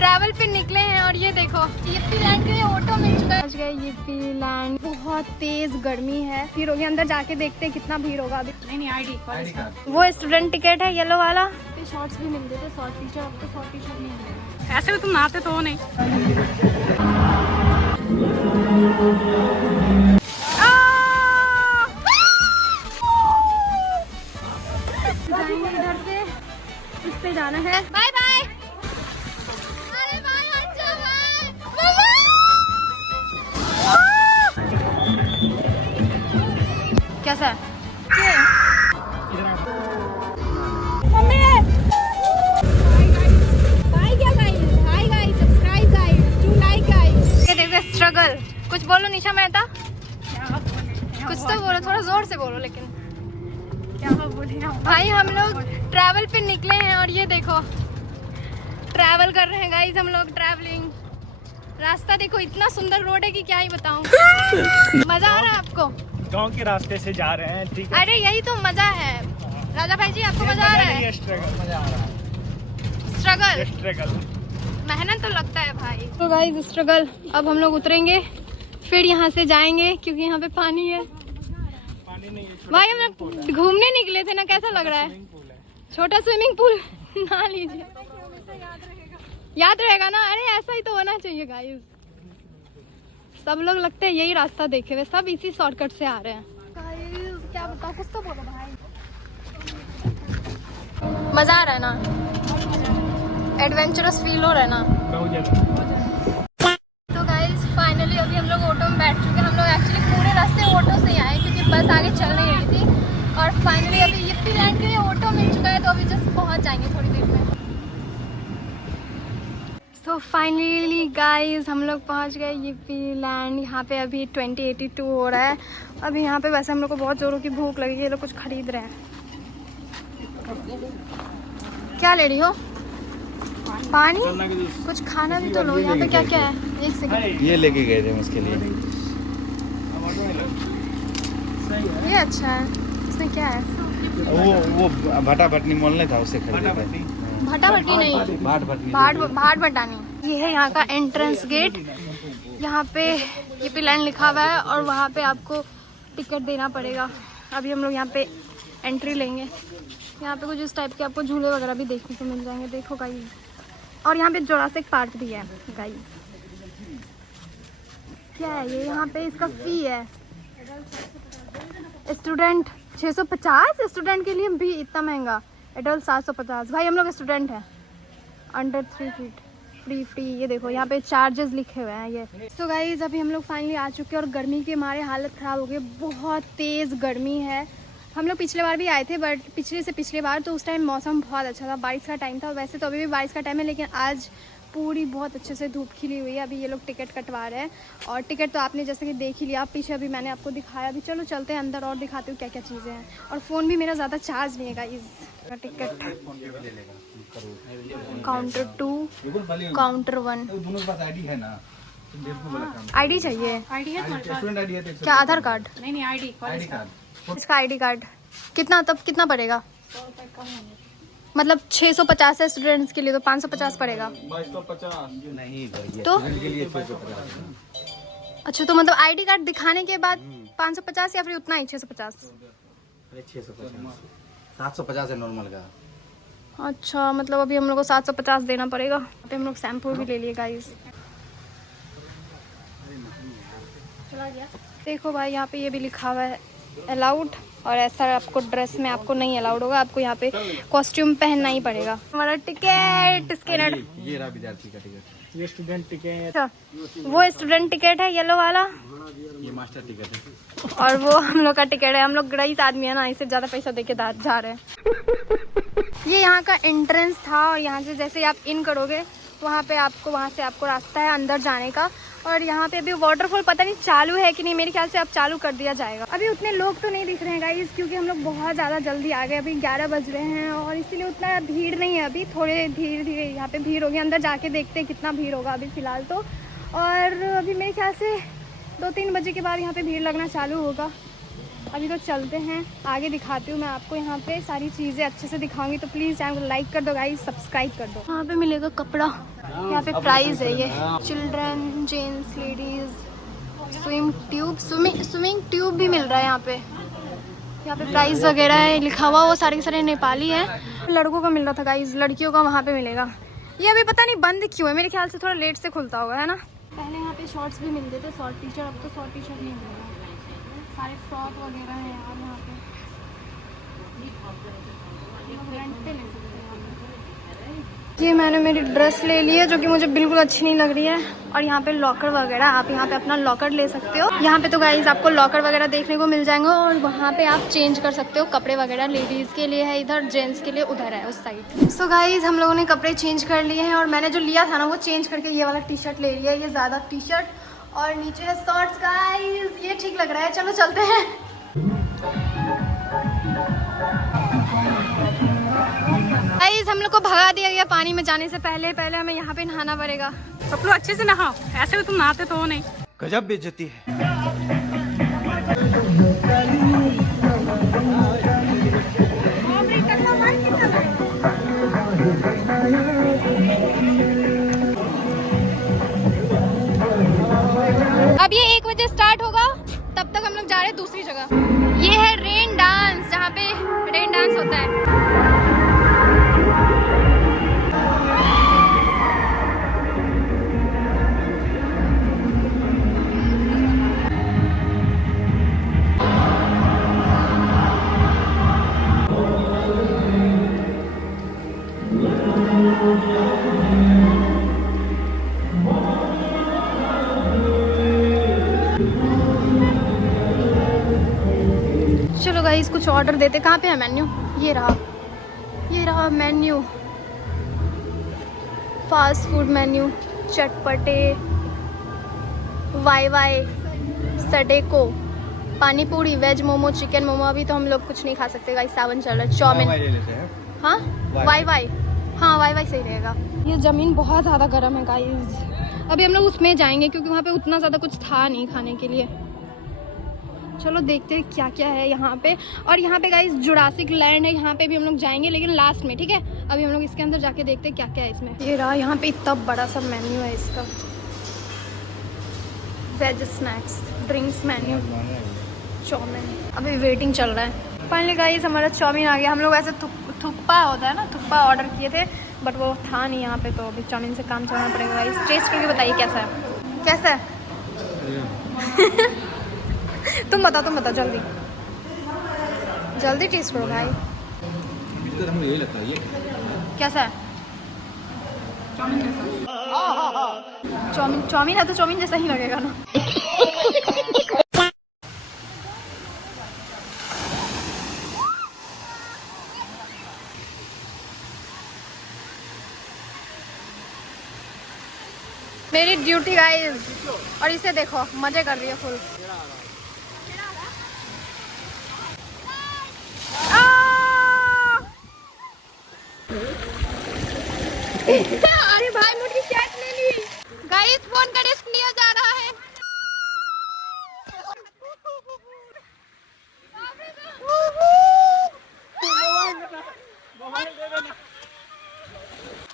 Travel पे निकले हैं और ये देखो यप्पी लैंड के लिए ऑटो मिल चुका है। पहुंच गए यप्पी लैंड। बहुत तेज गर्मी है, भीड़ होगी। अंदर जाके देखते हैं कितना भीड़ होगा अभी। नहीं आईडी कार्ड। वो स्टूडेंट टिकट है येलो वाला। शॉर्ट्स भी मिल गए थे, शॉर्ट टी शर्ट। अब तो शॉर्ट टी शर्ट नहीं मिलेगा। ऐसे में तुम नहाते तो हो नहीं। इधर से इस पे जाना है। Bye bye. अरे बाय अच्छा बाय। कैसा है? स्ट्रगल। कुछ बोलो निशा मेहता। कुछ तो बोलो, थोड़ा जोर से बोलो। लेकिन क्या बोले भाई, हम लोग ट्रैवल पे निकले हैं और ये देखो ट्रैवल कर रहे हैं गाइस हम लोग। ट्रैवलिंग रास्ता देखो, इतना सुंदर रोड है कि क्या ही बताऊं। मजा आ रहा है आपको? गांव के रास्ते से जा रहे हैं, ठीक है। अरे यही तो मजा है राजा भाई जी। आपको मजा आ रहा है? मजा आ रहा है। स्ट्रगल मेहनत तो लगता है भाई। तो गाइस स्ट्रगल। अब हम लोग उतरेंगे, फिर यहाँ से जाएंगे क्योंकि यहाँ पे पानी है। पानी नहीं है भाई हम लोग घूमने निकले थे ना, कैसा लग रहा है? छोटा स्विमिंग पूल ना लीजिए, याद रहेगा ना। अरे ऐसा ही तो होना चाहिए गाइस। सब लोग लगते हैं यही रास्ता देखे हुए, सब इसी शॉर्टकट से आ रहे हैं। गाइस क्या बताओ, कुछ तो बोलो भाई। मजा आ रहा है ना? एडवेंचरस फील हो रहा है ना? बहुत ज्यादा। तो गाइस फाइनली अभी हम लोग ऑटो में बैठ चुके हैं। हम लोग एक्चुअली पूरे रास्ते ऑटो से ही आए क्योंकि बस आगे चल नहीं रही थी। और फाइनली अभी यप्पी लैंड के लिए ऑटो मिल चुका है, तो अभी जस्ट पहुंच जाएंगे थोड़ी देर में। सो फाइनली गाइस हम लोग पहुंच गए यप्पी लैंड। यहाँ पे अभी 2082 हो रहा है। अभी यहाँ पे वैसे हम लोग को बहुत जोरों की भूख लगी है। ये लोग कुछ खरीद रहे हैं। क्या ले रही हो? पानी? कुछ खाना भी तो लो। यहाँ पे क्या क्या है? एक सेकंड। ये लेके गए थे उसके लिए। ये अच्छा है। इसमें क्या है? वो भटा भटनी मोलने था, उससे खरीदे थे। भटा भटी नहीं, भाट भटानी। ये है यहाँ का एंट्रेंस गेट। यहाँ पे यप्पी लैंड लिखा हुआ है और वहाँ पे आपको टिकट देना पड़ेगा। अभी हम लोग यहाँ पे एंट्री लेंगे। यहाँ पे कुछ इस टाइप के आपको झूले वगैरह भी देखने को मिल जाएंगे। देखो गाइस, और यहाँ पे जोरासिक पार्क भी है गाइस। क्या है ये? यहाँ पे इसका फी है स्टूडेंट 650। स्टूडेंट के लिए भी इतना महंगा। एडल्ट 750। भाई हम लोग स्टूडेंट हैं, अंडर 3 फीट। फ्री। ये देखो यहाँ पे चार्जेस लिखे हुए हैं ये। सो गाइस अभी हम लोग फाइनली आ चुके हैं और गर्मी के हमारे हालत ख़राब हो गई। बहुत तेज़ गर्मी है। हम लोग पिछले बार भी आए थे, बट पिछले बार तो उस टाइम मौसम बहुत अच्छा था, बारिश का टाइम था। वैसे तो अभी भी बारिश का टाइम है, लेकिन आज पूरी बहुत अच्छे से धूप खिली हुई है। अभी ये लोग टिकट कटवा रहे हैं और टिकट तो आपने जैसे कि देख ही लिया। पीछे अभी मैंने आपको दिखाया। अभी चलो चलते हैं अंदर और दिखाती हूँ क्या क्या चीज़ें हैं। और फ़ोन भी मेरा ज़्यादा चार्ज नहीं है इस टिकट। Counter 2, counter 1। आईडी चाहिए? आईडी है क्या? आधार कार्ड? नहीं आईडी, कॉलेज का। इसका आईडी कार्ड कितना, तब कितना पड़ेगा? मतलब 650 है स्टूडेंट्स के लिए, तो 550 पड़ेगा। 550 नहीं तो अच्छा, तो मतलब आईडी कार्ड दिखाने के बाद 550 या फिर उतना ही 650? 750 है नॉर्मल का। अच्छा, मतलब अभी हम लोग को 750 देना पड़ेगा। अभी हम लोग शैम्पू भी ले लिए गाइस। देखो भाई यहाँ पे ये भी लिखा हुआ है अलाउड, और ऐसा आपको ड्रेस में आपको नहीं अलाउड होगा। आपको यहाँ पे कॉस्ट्यूम पहनना ही पड़ेगा। हमारा टिकट स्कैनर। ये रहा विद्यार्थी का टिकट। ये स्टूडेंट टिकट। अच्छा, वो स्टूडेंट टिकट है येलो वाला। ये मास्टर टिकट है। और वो हम लोग का टिकट है। हम लोग गरीब आदमी है ना, इससे ज्यादा पैसा देके जा रहे हैं। ये यहाँ का एंट्रेंस था और यहाँ से जैसे आप इन करोगे वहाँ से आपको रास्ता है अंदर जाने का। और यहाँ पे अभी वाटरफॉल पता नहीं चालू है कि नहीं, मेरे ख्याल से अब चालू कर दिया जाएगा। अभी उतने लोग तो नहीं दिख रहे हैं गाइस, क्योंकि हम लोग बहुत ज़्यादा जल्दी आ गए। अभी 11 बज रहे हैं और इसीलिए उतना भीड़ नहीं है। अभी थोड़े धीरे यहाँ पे भीड़ होगी। अंदर जाके देखते हैं कितना भीड़ होगा अभी फ़िलहाल तो। और अभी मेरे ख्याल से 2-3 बजे के बाद यहाँ पे भीड़ लगना चालू होगा। अभी तो चलते हैं, आगे दिखाती हूँ मैं आपको। यहाँ पे सारी चीज़ें अच्छे से दिखाऊंगी, तो प्लीज़ चैनल को लाइक कर दो गाइस, सब्सक्राइब कर दो। यहाँ पे मिलेगा कपड़ा। यहाँ पे प्राइस है ये children, gents, ladies, swimming tube भी मिल रहा है यहाँ पे। यहाँ पे प्राइस वगैरह है लिखा हुआ, वो सारे के सारे नेपाली हैं। लड़कों का मिल रहा था गाइस, लड़कियों का वहाँ पे मिलेगा। ये अभी पता नहीं बंद क्यों है, मेरे ख्याल से थोड़ा लेट से खुलता होगा, है ना। पहले यहाँ पे शॉर्ट्स भी मिलते थे, शॉर्ट टी शर्ट, अब तो शॉर्ट टी शर्ट नहीं मिल रहा। सारे फ्रॉक वगैरह हैं यार यहाँ पे, रेंट पे ले सकते हैं। ये मैंने मेरी ड्रेस ले ली है जो कि मुझे बिल्कुल अच्छी नहीं लग रही है। और यहाँ पे लॉकर वगैरह, आप यहाँ पे अपना लॉकर ले सकते हो। यहाँ पे तो गाइस आपको लॉकर वगैरह देखने को मिल जाएंगे और वहाँ पे आप चेंज कर सकते हो कपड़े वगैरह। लेडीज़ के लिए है इधर, जेंट्स के लिए उधर है उस साइड। सो गाइस हम लोगों ने कपड़े चेंज कर लिए हैं और मैंने जो लिया था ना वो चेंज करके ये वाला टी शर्ट ले लिया है। ये ज़्यादा टी शर्ट और नीचे है शॉर्ट्स। गाइस ये ठीक लग रहा है, चलो चलते हैं। गाइस हम लोग को भगा दिया गया पानी में जाने से पहले। पहले हमें यहाँ पे नहाना पड़ेगा। सब लोग अच्छे से नहाओ, ऐसे भी तुम नहाते तो हो नहीं। गजब बेइज्जती है। अब ये 1 बजे स्टार्ट होगा, तब तक हम लोग जा रहे हैं दूसरी जगह। ये है रेन डांस, जहाँ पे रेन डांस होता है। चलो गाइस कुछ ऑर्डर देते। कहाँ पे है मेन्यू? ये रहा मेन्यू, फास्ट फूड मेन्यू, चटपटे, वाई सडेको, पानी पूरी, वेज मोमो, चिकन मोमो। अभी तो हम लोग कुछ नहीं खा सकते गाइस, सावन चल रहा है। चाउमीन, हाँ वाई हाँ वाई सही रहेगा। ये ज़मीन बहुत ज़्यादा गर्म है गाइस। अभी हम लोग उसमें जाएंगे क्योंकि वहाँ पे उतना ज़्यादा कुछ था नहीं खाने के लिए। चलो देखते हैं क्या क्या है यहाँ पे। और यहाँ पे गाइस जुरासिक लैंड है, यहाँ पे भी हम लोग जाएंगे लेकिन लास्ट में, ठीक है। अभी हम लोग इसके अंदर जाके देखते हैं क्या क्या है इसमें। ये रहा, यहाँ पे इतना बड़ा सा मेन्यू है इसका। Veg snacks, drinks menu, chow mein. अभी वेटिंग चल रहा है। फाइनली गाइस हमारा चाउमीन आ गया। हम लोग ऐसे थुप्पा होता है ना, थुप्पा ऑर्डर किए थे बट वो था नहीं यहाँ पे, तो अभी चाउमीन से काम चलाना पड़ेगा गाइस। टेस्ट करके बताइए कैसा है, कैसा है। तुम बताओ जल्दी टेस्ट करो भाई। हमको यही लगता है ये कैसा है? चाउमीन है तो चाउमीन जैसा ही लगेगा ना। मेरी ड्यूटी गाइस, और इसे देखो मजे कर रही है फुल। अरे भाई मुझे कैच ले ली गाइस, फोन का रिस्क लिया जा रहा है।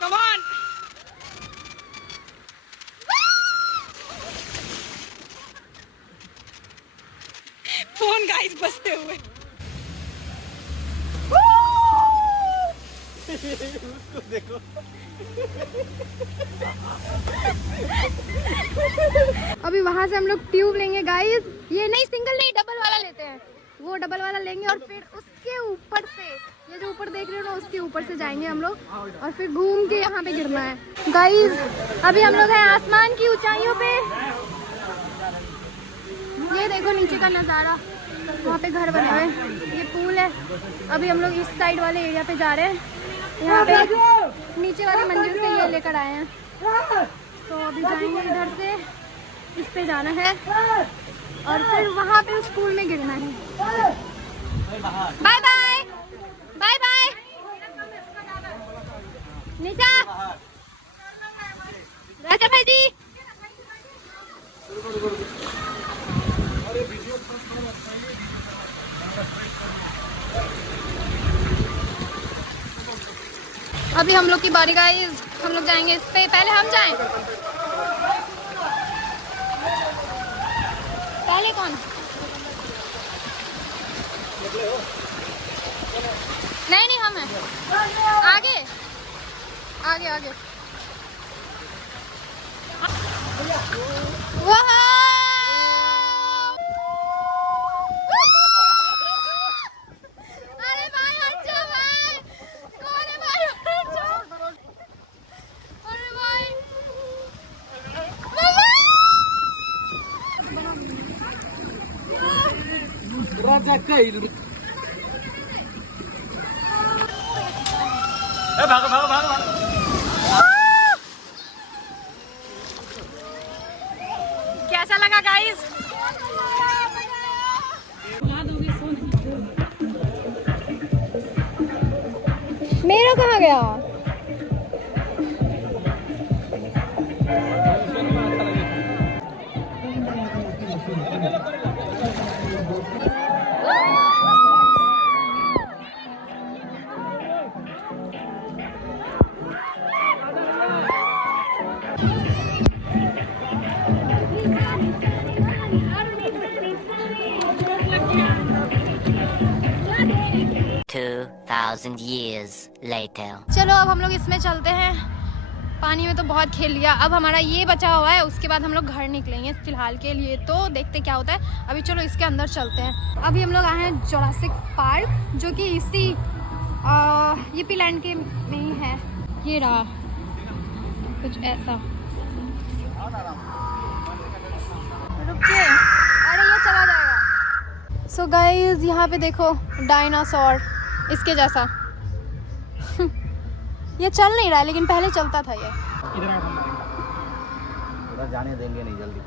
Come on. फोन गाइस बजते हुए। उसको देखो। अभी वहां से हम लोग ट्यूब लेंगे गाइस। ये नहीं, सिंगल नहीं, डबल वाला लेते हैं। वो डबल वाला लेंगे और फिर उसके ऊपर से, ये जो ऊपर देख रहे हो ना, उसके ऊपर से जाएंगे हम लोग और फिर घूम के यहाँ पे गिरना है गाइस। अभी हम लोग हैं आसमान की ऊंचाइयों पे। ये देखो नीचे का नज़ारा, वहाँ पे घर बने हुए, ये पूल है। अभी हम लोग इस साइड वाले एरिया पे जा रहे हैं। यहाँ पे नीचे वाली मंजिल से ये लेकर आए हैं, तो अभी जाएंगे इधर से, इस पे जाना है और फिर वहाँ पे उस पूल में गिरना है। बाय बाय बाय बाय निशा, राजा भाई जी। अभी हम लोग की बारी गाइस, हम लोग लोग जाएंगे इस पे। पहले हम जाएं, पहले कौन? नहीं हम हैं आगे आगे आगे। वाह अरे भाई अच्छा भाई कौन है भाई? अच्छा अरे भाई राजा कैल भागो भागो भागो कैसा लगा गाइस? मेरा कहाँ गया? years later. चलो अब हम लोग इसमें चलते हैं। पानी में तो बहुत खेल लिया, अब हमारा ये बचा हुआ है, उसके बाद हम लोग घर निकलेंगे फिलहाल के लिए, तो देखते क्या होता है। अभी चलो इसके अंदर चलते हैं। अभी हम लोग आए हैं जोरासिक पार्क, जो कि इसी यूपी लैंड के में ही है। ये रहा कुछ ऐसा। रुकिए, अरे ये चला जाएगा। सो गाइज यहाँ पे देखो डायनासोर, इसके जैसा। ये चल नहीं रहा है लेकिन पहले चलता था ये। इधर जाने देंगे नहीं जल्दी।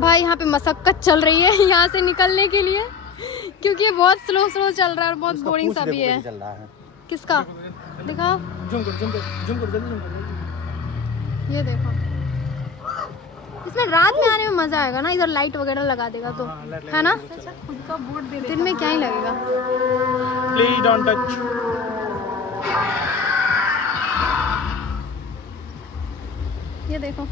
भाई यहाँ पे मशक्कत चल रही है यहाँ से निकलने के लिए, क्योंकि ये बहुत स्लो चल रहा है और बहुत बोरिंग सा भी है। चल रहा है किसका दिखाओ? ये देखो, इसमें रात में आने में मजा आएगा ना, इधर लाइट वगैरह लगा देगा तो, है ना? दिन में क्या ही लगेगा। Please don't touch. ये देखो,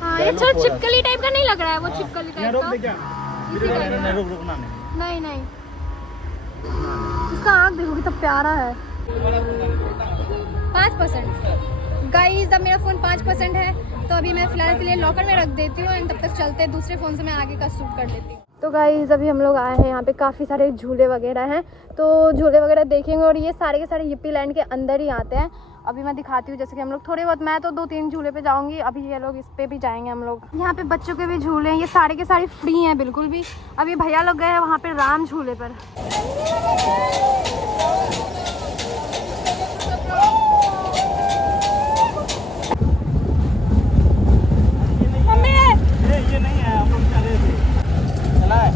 हाँ ये अच्छा छिपकली टाइप का नहीं लग रहा है, वो छिपकली टाइप का इसी टाइप का। रुकना नहीं। नहीं इसका आँख देखो कितना प्यारा है। 5% गाइस, अब मेरा फ़ोन 5% है, तो अभी मैं फ़िलहाल के लिए लॉकर में रख देती हूँ एंड तब तक चलते हैं। दूसरे फ़ोन से मैं आगे का शूट कर लेती हूँ। तो गाइस अभी हम लोग आए हैं, यहाँ पे काफ़ी सारे झूले वगैरह हैं, तो झूले वगैरह देखेंगे और ये सारे के सारे यूपी लैंड के अंदर ही आते हैं। अभी मैं दिखाती हूँ, जैसे कि हम लोग थोड़े बहुत, मैं तो 2-3 झूले पे जाऊँगी, अभी ये लोग इस पे भी जाएंगे हम लोग। यहाँ पे बच्चों के भी झूले हैं, ये सारे के सारे फ्री हैं बिल्कुल भी। अभी भैया लोग गए हैं वहाँ पे राम झूले पर। ये नहीं है, हम लोग चले थे, चला है।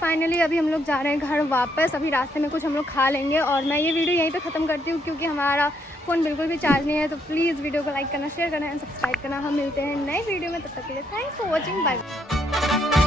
फाइनली अभी हम लोग जा रहे हैं घर वापस। अभी रास्ते में कुछ हम लोग खा लेंगे और मैं ये वीडियो यहीं पे ख़त्म करती हूँ, क्योंकि हमारा फ़ोन बिल्कुल भी चार्ज नहीं है। तो प्लीज़ वीडियो को लाइक करना, शेयर करना एंड सब्सक्राइब करना। हम मिलते हैं नए वीडियो में, तब तक के लिए थैंक्स फॉर वॉचिंग, बाय।